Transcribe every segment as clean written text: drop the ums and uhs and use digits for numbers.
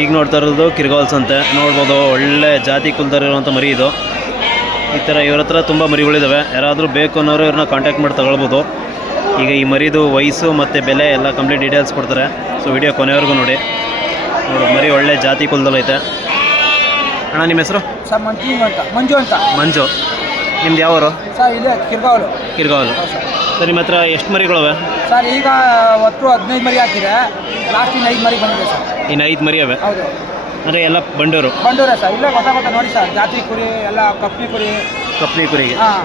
ಈಗ ನೋಡ್ತಾ ಇರೋದು ಕಿರ್ಗಾಲ್ಸ್ ಅಂತೆ, ನೋಡ್ಬೋದು ಒಳ್ಳೆ ಜಾತಿ ಕುಲದಲ್ಲಿರುವಂಥ ಮರಿ ಇದು. ಈ ಥರ ಇವ್ರ ಹತ್ರ ತುಂಬ ಮರಿಗಳಿದ್ದಾವೆ. ಯಾರಾದರೂ ಬೇಕು ಅನ್ನೋರು ಇವ್ರನ್ನ ಕಾಂಟ್ಯಾಕ್ಟ್ ಮಾಡಿ ತಗೊಳ್ಬೋದು. ಈಗ ಈ ಮರಿದು ವಯಸ್ಸು ಮತ್ತು ಬೆಲೆ ಎಲ್ಲ ಕಂಪ್ಲೀಟ್ ಡೀಟೇಲ್ಸ್ ಕೊಡ್ತಾರೆ. ಸೊ ವಿಡಿಯೋ ಕೊನೆವರೆಗೂ ನೋಡಿ. ಮರಿ ಒಳ್ಳೆ ಜಾತಿ ಕುಲದಲ್ಲೈತೆ. ಅಣ್ಣ ನಿಮ್ಮ ಹೆಸರು? ಸರ್ ಮಂಜು ಅಂತ. ಮಂಜು. ನಿಮ್ದು ಯಾವರು? ಸರ್ ಇದೆ ಕಿರ್ಗಾವಲು. ಸರ್ ನಿಮ್ಮ ಹತ್ರ ಎಷ್ಟು ಮರಿಗಳವೆ? ಸರ್ ಈಗ ಒಟ್ಟು 15 ಮರಿ ಹಾಕಿದೆ. ಲಾಸ್ಟ್ ಇನ್ನು 5 ಮರಿ ಬಂದಿದೆ ಸರ್. ಇನ್ನು 5 ಮರಿ ಅವೆ? ಹೌದು. ಅಂದರೆ ಎಲ್ಲ ಬಂಡೂರು ಸರ್. ಇಲ್ಲೇ ಗೊತ್ತಾಗುತ್ತೆ ನೋಡಿ ಸರ್, ಜಾತಿ ಕುರಿ ಎಲ್ಲ ಕಪ್ನಿ ಕುರಿಗೆ. ಹಾಂ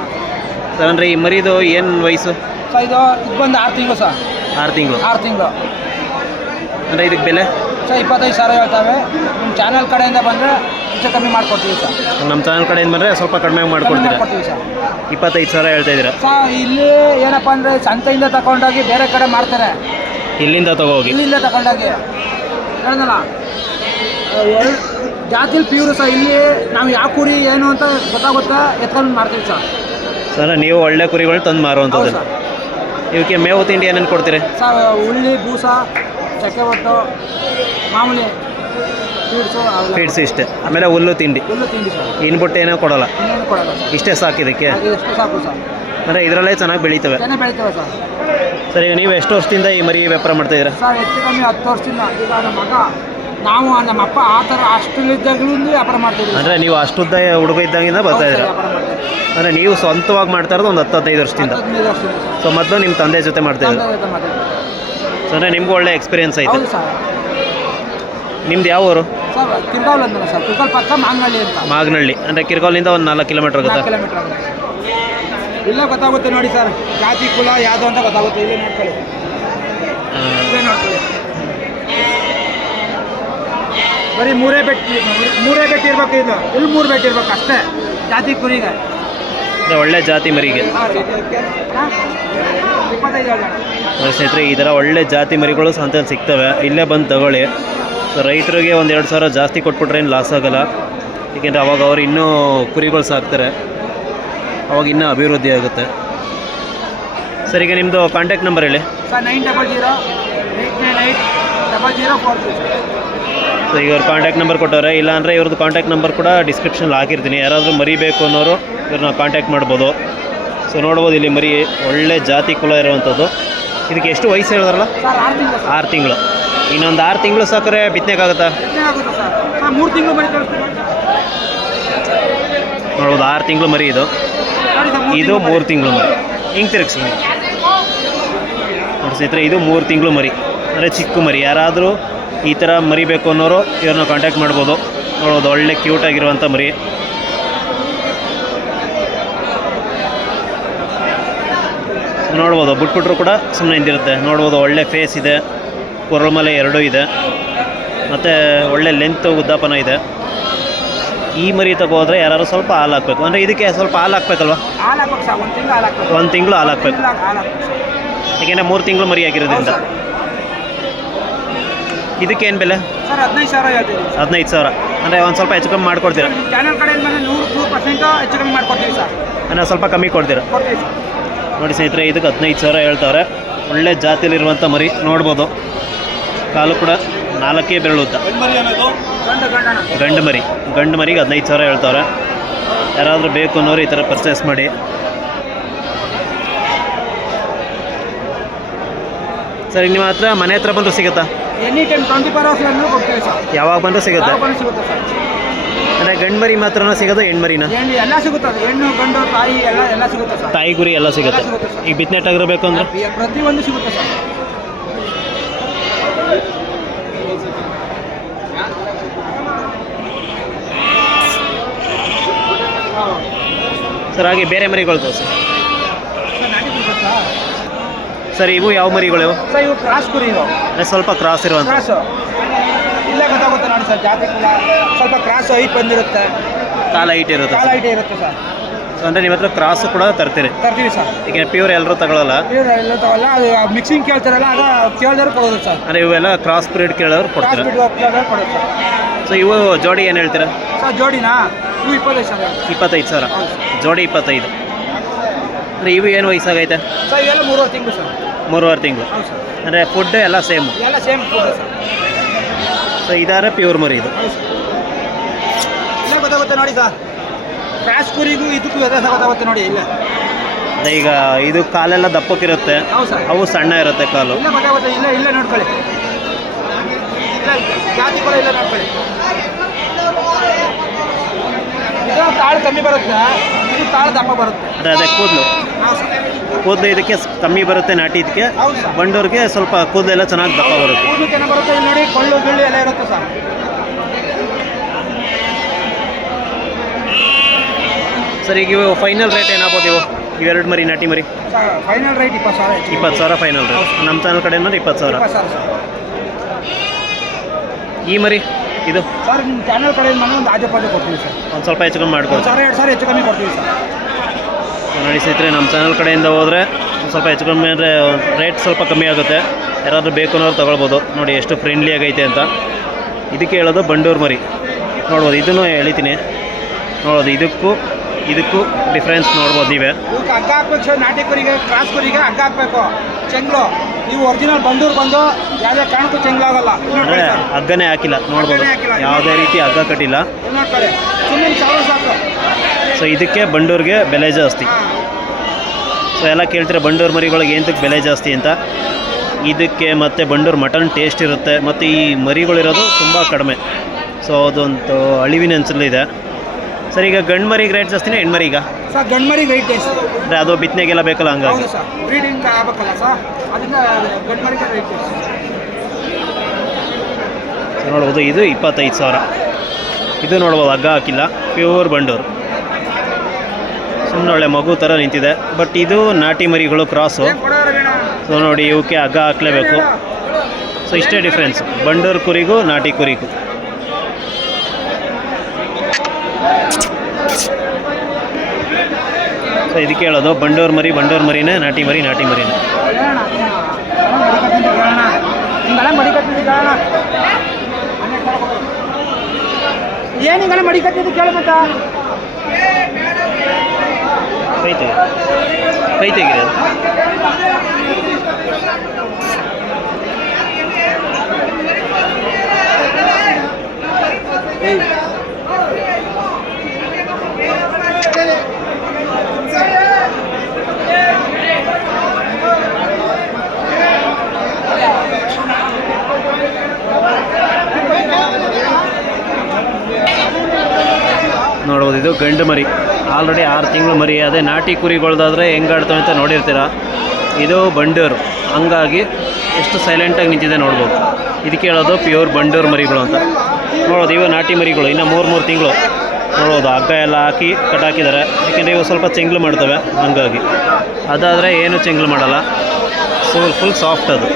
ಸರ್. ಅಂದರೆ ಈ ಮರಿದು ಏನು ವಯಸ್ಸು? ಸರ್ ಇದು ಬಂದು 6 ತಿಂಗಳು ಸರ್. 6 ತಿಂಗಳು. ಅಂದರೆ ಇದಕ್ಕೆ ಬೆಲೆ? ಸರ್ 25,000 ಹೇಳ್ತೇವೆ. ನಿಮ್ಮ ಚಾನಲ್ ಕಡೆಯಿಂದ ಬಂದರೆ ಹೆಚ್ಚು ಕಮ್ಮಿ ಮಾಡಿಕೊಡ್ತೀವಿ ಸರ್. ನಮ್ಮ ಚಾನಲ್ ಕಡೆಯಿಂದ ಬಂದರೆ ಸ್ವಲ್ಪ ಕಡಿಮೆ ಮಾಡಿಕೊಡ್ತೀರಾ? ಸರ್ 25,000 ಹೇಳ್ತಾ ಇದ್ದೀರಾ? ಸರ್ ಇಲ್ಲಿ ಏನಪ್ಪ ಅಂದರೆ ಸಂತೆಯಿಂದ ತಗೊಂಡೋಗಿ ಬೇರೆ ಕಡೆ ಮಾಡ್ತಾರೆ. ಇಲ್ಲಿಂದ ತಗೊಂಡೋಗಿ ಹೇಳಿದ್ನಲ್ಲ, ಜಾತಿಲಿ ಪ್ಯೂರು ಸರ್. ಇಲ್ಲಿ ನಾವು ಯಾವ ಕುರಿ ಏನು ಅಂತ ಗೊತ್ತಾಗುತ್ತೆ, ಎತ್ಕೊಂಡು ಮಾಡ್ತೀವಿ ಸರ್. ಸರ್ ನೀವು ಒಳ್ಳೆ ಕುರಿಗಳು ತಂದು ಮಾರುವಂಥದ್ದು. ಇವಕ್ಕೆ ಮೇವು ತಿಂಡಿ ಏನೇನು ಕೊಡ್ತೀರಿ ಸರ್? ಹುಳ್ಳಿ, ಬೂಸ, ಚಕ್ಕೆ ಒಟ್ಟು, ಮಾಮೂಲಿ ಫೀಡ್ಸ್ ಇಷ್ಟೇ. ಆಮೇಲೆ ಹುಲ್ಲು ತಿಂಡಿ ಸರ್. ಇನ್ಬಿಟ್ಟು ಏನೋ ಕೊಡೋಲ್ಲ? ಇನ್ನೇನು ಕೊಡೋಲ್ಲ ಸರ್. ಇಷ್ಟೇ ಸಾಕು ಇದಕ್ಕೆ? ಎಷ್ಟು ಸಾಕು ಸರ್. ಅಂದರೆ ಇದರಲ್ಲೇ ಚೆನ್ನಾಗಿ ಬೆಳೀತವೆ ಸರ್. ಸರ್ ಈಗ ನೀವು ಎಷ್ಟು ವರ್ಷದಿಂದ ಈ ಮರಿ ವ್ಯಾಪಾರ ಮಾಡ್ತಾಯಿದ್ದೀರಾ? ಸರ್ ಹೆಚ್ಚು ಕಮ್ಮಿ 10 ವರ್ಷದಿಂದ. ಈಗ ನಮ್ಮ ಮಗ, ನಾವು ನಮ್ಮ ಅಪ್ಪ ಆ ಥರ ಅಷ್ಟಲ್ಲಿದ್ದಾಗಲೂ ವ್ಯಾಪಾರ ಮಾಡ್ತಿದ್ದೀವಿ. ಅಂದರೆ ನೀವು ಅಷ್ಟುದ್ದ ಹುಡುಗ ಇದ್ದಂಗಿಂದ ಬರ್ತಾಯಿದ್ದೀರಾ? ಅಂದರೆ ನೀವು ಸ್ವಂತವಾಗಿ ಮಾಡ್ತಾ ಇರೋದು ಒಂದು 10-15 ವರ್ಷದಿಂದ. ಸೊ ಮೊದಲು ನಿಮ್ಮ ತಂದೆ ಜೊತೆ ಮಾಡ್ತಾಯಿದ್ರು. ಸೊ ಅಂದರೆ ನಿಮಗೂ ಒಳ್ಳೆ ಎಕ್ಸ್ಪೀರಿಯನ್ಸ್ ಐತೆ. ನಿಮ್ದು ಯಾವ ಊರು? ಸರ್ ಕಿರ್ಗಾಲ್ ಅಂತ ಸರ್. ಕಿರ್ಗಾಲ್ ಪಕ್ಕ ಮಾಗನಹಳ್ಳಿ ಅಂತ. ಮಾಗನಹಳ್ಳಿ ಅಂದರೆ ಕಿರ್ಗಾಲಿಂದ ಒಂದು 4 ಕಿಲೋಮೀಟರ್ ಆಗುತ್ತೆ. ಇಲ್ಲ ಗೊತ್ತಾಗುತ್ತೆ ನೋಡಿ ಸರ್, ಜಾತಿ ಕುಲ ಯಾವುದು ಅಂತ ಗೊತ್ತಾಗುತ್ತೆ. ಇಲ್ಲೇ ನೋಡ್ಕೊಳ್ಳಿ. ಬರೀ 3 ಬೆಟ್ ಇರ್ಬೇಕು. ಇದು ಇಲ್ಲಿ 3 ಬೆಟ್ ಇರ್ಬೇಕು ಅಷ್ಟೇ ಜಾತಿ ಕುರಿಗೆ. ಒಳ್ಳೆ ಜಾತಿ ಮರಿಗೆ 25,000. ಸ್ನೇಹಿತರೆ, ಈ ಥರ ಒಳ್ಳೆ ಜಾತಿ ಮರಿಗಳು ಸಂತೆಯಲ್ಲಿ ಸಿಗ್ತವೆ. ಇಲ್ಲೇ ಬಂದು ತಗೊಳ್ಳಿ. ಸೊ ರೈತರಿಗೆ 1-2 ಸಾವಿರ ಜಾಸ್ತಿ ಕೊಟ್ಬಿಟ್ರೆ ಏನು ಲಾಸ್ ಆಗೋಲ್ಲ. ಏಕೆಂದರೆ ಅವಾಗ ಅವ್ರು ಇನ್ನೂ ಕುರಿಗಳು ಸಾಕ್ತಾರೆ, ಅವಾಗ ಇನ್ನೂ ಅಭಿವೃದ್ಧಿ ಆಗುತ್ತೆ. ಸರ್ ಈಗ ನಿಮ್ಮದು ಕಾಂಟ್ಯಾಕ್ಟ್ ನಂಬರ್ ಹೇಳಿ. ಸರ್ 9008980043. ಸೊ ಈಗ ಅವ್ರ ಕಾಂಟ್ಯಾಕ್ಟ್ ನಂಬರ್ ಕೊಟ್ಟವ್ರೆ. ಇಲ್ಲಾಂದರೆ ಇವ್ರದ್ದು ಕಾಂಟ್ಯಾಕ್ಟ್ ನಂಬರ್ ಕೂಡ ಡಿಸ್ಕ್ರಿಪ್ಷನಲ್ಲಿ ಹಾಕಿರ್ತೀನಿ. ಯಾರಾದರೂ ಮರಿಬೇಕು ಅನ್ನೋರು ಇವ್ರನ್ನ ಕಾಂಟ್ಯಾಕ್ಟ್ ಮಾಡ್ಬೋದು. ಸೊ ನೋಡ್ಬೋದು, ಇಲ್ಲಿ ಮರಿ ಒಳ್ಳೆ ಜಾತಿ ಕುಲ ಇರುವಂಥದ್ದು. ಇದಕ್ಕೆ ಎಷ್ಟು ವಯಸ್ಸು ಹೇಳಿದ್ರಲ್ಲ? 6 ತಿಂಗಳು. ಇನ್ನೊಂದು 6 ತಿಂಗಳು ಸಾಕ್ರೆ ಬಿತ್ತನೆಗಾಗುತ್ತಾ? 3 ತಿಂಗಳು ಮರಿ ನೋಡ್ಬೋದು, 6 ತಿಂಗಳು ಮರಿ ಇದು 3 ತಿಂಗಳು ಮರಿ. ಹಿಂಗೆ ತಿರುಗಿಸಿ ನೋಡಿ ಸ್ನೇಹಿತರೆ, ಇದು 3 ತಿಂಗಳು ಮರಿ, ಅಂದರೆ ಚಿಕ್ಕ ಮರಿ. ಯಾರಾದರೂ ಈ ಥರ ಮರಿ ಬೇಕು ಅನ್ನೋರು ಇವ್ರನ್ನ ಕಾಂಟ್ಯಾಕ್ಟ್ ಮಾಡ್ಬೋದು. ನೋಡ್ಬೋದು, ಒಳ್ಳೆ ಕ್ಯೂಟಾಗಿರುವಂಥ ಮರಿ. ನೋಡ್ಬೋದು, ಬಿಟ್ಬಿಟ್ರು ಕೂಡ ಸುಮ್ಮನೆ ನಿಂತಿರುತ್ತೆ. ನೋಡ್ಬೋದು, ಒಳ್ಳೆ ಫೇಸ್ ಇದೆ, ಕೊರಳಮಲೆ 2 ಇದೆ, ಮತ್ತು ಒಳ್ಳೆ ಲೆಂತ್ ಉದ್ದಾಪನ ಇದೆ. ಈ ಮರಿ ತಗೋದ್ರೆ ಯಾರು ಸ್ವಲ್ಪ ಹಾಲು ಹಾಕಬೇಕು. ಅಂದರೆ ಇದಕ್ಕೆ ಸ್ವಲ್ಪ ಹಾಲು ಹಾಕ್ಬೇಕಲ್ವ? 1 ತಿಂಗಳು ಹಾಲು ಹಾಕ್ಬೇಕು. ಯಾಕೆಂದರೆ 3 ತಿಂಗಳು ಮರಿ ಆಗಿರೋದ್ರಿಂದ. ಇದಕ್ಕೇನು ಬೆಲೆ? ಸರ್ 15,000 ಹೇಳ್ತೀವಿ. 15,000 ಅಂದರೆ ಒಂದು ಸ್ವಲ್ಪ ಹೆಚ್ಚು ಕಮ್ಮಿ ಮಾಡಿಕೊಡ್ತೀರಾ? ಚಾನಲ್ ಕಡೆಯಿಂದ 100% ಹೆಚ್ಚು ಕಮ್ಮಿ ಮಾಡಿಕೊಡ್ತೀವಿ ಸರ್. ಅಂದರೆ ಸ್ವಲ್ಪ ಕಮ್ಮಿ ಕೊಡ್ತೀರಾ? ನೋಡಿ ಸ್ನೇಹಿತರೆ, ಇದಕ್ಕೆ 15,000 ಹೇಳ್ತಾರೆ. ಒಳ್ಳೆ ಜಾತಿಯಲ್ಲಿರುವಂಥ ಮರಿ. ನೋಡ್ಬೋದು, ಕಾಲು ಕೂಡ 4 ಬೆರಳು ಉದ್ದ. ಗಂಡು ಮರಿಗೆ 15,000 ಹೇಳ್ತಾರೆ. ಯಾರಾದರೂ ಬೇಕು ಅನ್ನೋರು ಈ ಥರ ಪರ್ಚೇಸ್ ಮಾಡಿ. ಸರ್ ನಿಮ್ಮ ಹತ್ರ ಮನೆ ಹತ್ರ ಬಂದರೂ ಸಿಗುತ್ತಾ? ಎನಿ ಟೈಮ್ 24 hours ಕೊಡ್ತೀವಿ ಸರ್. ಯಾವಾಗ ಬಂದರೂ ಸಿಗುತ್ತೆ? ಸಿಗುತ್ತೆ ಸರ್. ಅಂದರೆ ಗಂಡು ಮರಿ ಮಾತ್ರನೂ ಸಿಗೋದು, ಹೆಣ್ಣು ಮರಿನ? ಎಲ್ಲ ಸಿಗುತ್ತೆ. ಹೆಣ್ಣು ಗಂಡು ತಾಯಿ ಎಲ್ಲ ಸಿಗುತ್ತೆ ಸರ್. ತಾಯಿ ಗುರಿ ಎಲ್ಲ ಸಿಗುತ್ತೆ. ಈಗ ಬಿತ್ತನೆಟ್ಟಾಗಿರಬೇಕು ಅಂದರೆ ಪ್ರತಿಯೊಂದು ಸಿಗುತ್ತೆ ಸರ್. ಸರ್ ಹಾಗೆ ಬೇರೆ ಮರಿಗಳು ತೋರಿಸಿ ಸರ್. ಇವು ಯಾವ ಮರಿಗಳು? ಸರ್ ಇವು ಕ್ರಾಸ್ ಕುರಿ. ಇವು ಸ್ವಲ್ಪ ಕ್ರಾಸ್ ಇರುವಂಥ. ಇಲ್ಲ ಗೊತ್ತಾಗುತ್ತೆ ನೋಡಿ ಸರ್, ಜಾತಿ ಕುಲ ಸ್ವಲ್ಪ ಕ್ರಾಸ್ ಹೈಟ್ ಬಂದಿರುತ್ತೆ, ಕಾಲ ಹೈಟ್ ಇರುತ್ತೆ ಸರ್. ಅಂದರೆ ನಿಮ್ಮ ಹತ್ರ ಕ್ರಾಸ್ ಕೂಡ ತರ್ತೀವಿ ಸರ್. ಈಗ ಪ್ಯೂರ್ ಎಲ್ಲರೂ ತಗೊಳ್ಳಲ್ಲ, ಅದು ಮಿಕ್ಸಿಂಗ್ ಕೇಳ್ತಾರಲ್ಲ, ಆಗ ಕೇಳಿದವ್ರು ಕೊಡೋದು ಸರ್. ಅಂದರೆ ಇವೆಲ್ಲ ಕ್ರಾಸ್ ಬ್ರೀಡ್ ಕೇಳೋರು ಕೊಡ್ತಾರೆ. ಸೊ ಇವು ಜೋಡಿ ಏನು ಹೇಳ್ತೀರಾ ಸರ್? ಜೋಡಿನಾ? ಇವು 25,000 ಜೋಡಿ 25. ಅಂದರೆ ಇವು ಏನು ವಯಸ್ಸಾಗೈತೆ ಸರ್? ಇವೆಲ್ಲ 3.5 ತಿಂಗಳು ಸರ್. 3.5 ತಿಂಗಳು. ಅಂದರೆ ಫುಡ್ ಎಲ್ಲ ಸೇಮ್ ಫುಡ್ ಸರ್. ಸೊ ಇದಾರೆ ಪ್ಯೂರ್ ಮರಿ ಇದು. ಇಲ್ಲ ಗೊತ್ತಾಗುತ್ತೆ ನೋಡಿ ಸರ್, ಕ್ರಾಸ್ ಕುರಿಗೂ ಇದಕ್ಕೂ ವ್ಯತ್ಯಾಸ ಗೊತ್ತಾಗುತ್ತೆ ನೋಡಿ. ಇಲ್ಲ ಅದೇ ಈಗ ಇದು ಕಾಲೆಲ್ಲ ದಪ್ಪಕ್ಕಿರುತ್ತೆ, ಹೌದು ಸರ್, ಅವು ಸಣ್ಣ ಇರುತ್ತೆ ಕಾಲು. ಇಲ್ಲ ಗೊತ್ತಾಗುತ್ತೆ. ಇಲ್ಲ ಇಲ್ಲ ನೋಡ್ಕೊಳ್ಳಿ, ಇಲ್ಲ ಜಾತಿ ಕೂಡ ಇಲ್ಲ ನೋಡ್ಕೊಳ್ಳಿ. ಇದು ತಾಳು ಕಮ್ಮಿ ಬರುತ್ತೆ, ಇದು ತಾಳು ದಪ್ಪ ಬರುತ್ತೆ. ಅದೇ ಕೂದಲು ಹಾಂ ಸರ್, ಕೂದಲು ಇದಕ್ಕೆ ಕಮ್ಮಿ ಬರುತ್ತೆ ನಾಟಿ ಇದಕ್ಕೆ. ಹೌದು ಸರ್, ಬಂಡೂರಿಗೆ ಸ್ವಲ್ಪ ಕೂದಲೆಲ್ಲ ಚೆನ್ನಾಗಿ ದಪ್ಪ ಬರುತ್ತೆ. ಕೂದಲು ಚೆನ್ನಾಗಿ ಬರುತ್ತೆ. ಇಲ್ಲಿ ನೋಡಿ ಕೊಳ್ಳು ಗಿಳ್ಳು ಎಲ್ಲ ಇರುತ್ತೆ ಸರ್. ಸರ್ ಈಗ ಇವು ಫೈನಲ್ ರೇಟ್ ಏನಾಗ್ಬೋದು ಇವೆರಡು ಮರಿ ನಾಟಿ ಮರಿ? Final rate 20,000. 20,000 final rate. ನಮ್ಮ ಚಾನಲ್ ಕಡೆ ಏನಾದ್ರು 20,000. 20,000 ಸರ್. ಈ ಮರಿ ಇದು ಸರ್ ನಿಮ್ಮ ಚಾನಲ್ ಕಡೆ ನಾನು ಒಂದು ಆಜಪಾಜ ಕೊಡ್ತೀವಿ ಸರ್, ಒಂದು ಸ್ವಲ್ಪ ಹೆಚ್ಚು ಕಮ್ಮಿ ಮಾಡ್ಬೋದು. 1,000-2,000 ಹೆಚ್ಚು ಕಮ್ಮಿ ಕೊಡ್ತೀವಿ ಸರ್. ನೋಡಿ ಸ್ನೇಹಿತರೆ, ನಮ್ಮ ಚಾನಲ್ ಕಡೆಯಿಂದ ಹೋದರೆ ಒಂದು ಸ್ವಲ್ಪ ಹೆಚ್ಚು ಕಮ್ಮಿ ಅಂದರೆ ರೇಟ್ ಸ್ವಲ್ಪ ಕಮ್ಮಿ ಆಗುತ್ತೆ. ಯಾರಾದರೂ ಬೇಕು ಅನ್ನೋರು ತೊಗೊಳ್ಬೋದು. ನೋಡಿ ಎಷ್ಟು ಫ್ರೆಂಡ್ಲಿ ಆಗೈತೆ ಅಂತ. ಇದಕ್ಕೆ ಹೇಳೋದು ಬಂಡೂರು ಮರಿ. ನೋಡ್ಬೋದು, ಇದನ್ನು ಎಳಿತೀನಿ ನೋಡೋದು. ಇದಕ್ಕೂ ಡಿಫ್ರೆನ್ಸ್ ನೋಡ್ಬೋದು ನೀವೇ. ಇವಕ್ಕೆ ಹಗ್ಗ ಹಾಕ್ಬೇಕು ಸರ್. ನಾಟಿ ಕುರಿಗೆ ಕ್ರಾಸ್ ಕುರಿಗೆ ಹಗ್ಗ ಹಾಕಬೇಕು, ಚೆಂಗ್ಳು. ನೀವು ಒರಿಜಿನಲ್ ಬಂದೂರು ಬಂದು ಯಾವುದೇ ಕಾರಣಕ್ಕೂ ಚೆಂಗ್ಲಾಗಲ್ಲ. ಅಂದರೆ ಹಗ್ಗನೇ ಹಾಕಿಲ್ಲ ನೋಡ್ಬೋದು, ಯಾವುದೇ ರೀತಿ ಹಗ್ಗ ಕಟ್ಟಿಲ್ಲ. ನೋಡ್ಕೊಳ್ಳಿ, ಸುಮ್ಮನೆ 1,000 ಸಾಕು. ಸೊ ಇದಕ್ಕೆ ಬಂಡೂರಿಗೆ ಬೆಲೆ ಜಾಸ್ತಿ. ಸೊ ಎಲ್ಲ ಕೇಳ್ತೀರಾ ಬಂಡೂರು ಮರಿಗಳಿಗೆ ಏನಕ್ಕೆ ಬೆಲೆ ಜಾಸ್ತಿ ಅಂತ. ಇದಕ್ಕೆ ಮತ್ತು ಬಂಡೂರು ಮಟನ್ ಟೇಸ್ಟ್ ಇರುತ್ತೆ, ಮತ್ತು ಈ ಮರಿಗಳಿರೋದು ತುಂಬ ಕಡಿಮೆ. ಸೊ ಅದೊಂದು ಅಳಿವಿನ ಅಂಚಲ್ಲಿದೆ. ಸರ್ ಈಗ ಗಂಡು ಮರಿಗೆ ರೇಟ್ ಜಾಸ್ತಿನೇ ಹೆಣ್ಮರಿಗ? ಸರ್ ಗಂಡು ಮರಿಗೆ ರೇಟ್ ಜಾಸ್ತಿ. ಅಂದರೆ ಅದು ಬಿತ್ತನೆಗೆಲ್ಲ ಬೇಕಲ್ಲ ಹಂಗಾಗಿ. ಹೌದು ಸರ್, ಬ್ರೀಡಿಂಗ್ ಆಗಬೇಕಲ್ಲ ಸರ್, ಅದರಿಂದ ಗಂಡು ಮರಿಗೆ ರೇಟ್ ಜಾಸ್ತಿ. ಸೊ ನೋಡ್ಬೋದು, ಇದು 25,000. ಇದು ನೋಡ್ಬೋದು, ಹಗ್ಗ ಹಾಕಿಲ್ಲ, ಪ್ಯೂರ್ ಬಂಡೂರು. ಸುಮ್ಮನೆ ಒಳ್ಳೆ ಮಗು ಥರ ನಿಂತಿದೆ. ಬಟ್ ಇದು ನಾಟಿ ಮರಿಗಳು ಕ್ರಾಸು. ಸೊ ನೋಡಿ, ಇವಕ್ಕೆ ಹಗ್ಗ ಹಾಕಲೇಬೇಕು. ಸೊ ಇಷ್ಟೇ ಡಿಫ್ರೆನ್ಸ್ ಬಂಡೂರು ಕುರಿಗೂ ನಾಟಿ ಕುರಿಗೂ. ಸೊ ಇದಕ್ಕೆ ಹೇಳೋದು ಬಂಡೂರು ಮರಿನೇ, ನಾಟಿ ಮರಿನೇ. ಏನಿಂಗಲ್ಲ ಮಡಿಕತ್ತಿದ್ದು ಕೇಳ ಮತ್ತ ಕೈ ತೆಗೀರಿ ಅದು. ನೋಡ್ಬೋದು, ಇದು ಗಂಡು ಮರಿ. ಆಲ್ರೆಡಿ 6 ತಿಂಗಳು ಮರಿ. ಅದೇ ನಾಟಿ ಕುರಿಗಳ್ದಾದ್ರೆ ಹೆಂಗೆ ಆಡ್ತವೆ ಅಂತ ನೋಡಿರ್ತೀರ. ಇದು ಬಂಡೂರು, ಹಂಗಾಗಿ ಎಷ್ಟು ಸೈಲೆಂಟಾಗಿ ನಿಂತಿದೆ ನೋಡ್ಬೋದು. ಇದಕ್ಕೆ ಹೇಳೋದು ಪ್ಯೂರ್ ಬಂಡೂರು ಮರಿಗಳು ಅಂತ. ನೋಡೋದು, ಇವು ನಾಟಿ ಮರಿಗಳು, ಇನ್ನು 3 ತಿಂಗಳು. ನೋಡ್ಬೋದು, ಹಗ್ಗ ಎಲ್ಲ ಹಾಕಿ ಕಟ್ಟಾಕಿದ್ದಾರೆ. ಯಾಕೆಂದರೆ ಇವು ಸ್ವಲ್ಪ ಚೆಂಗ್ಲು ಮಾಡ್ತವೆ, ಹಂಗಾಗಿ. ಅದಾದರೆ ಏನು ಚೆಂಗ್ಲು ಮಾಡಲ್ಲ, ಫುಲ್ ಸಾಫ್ಟ್ ಅದು.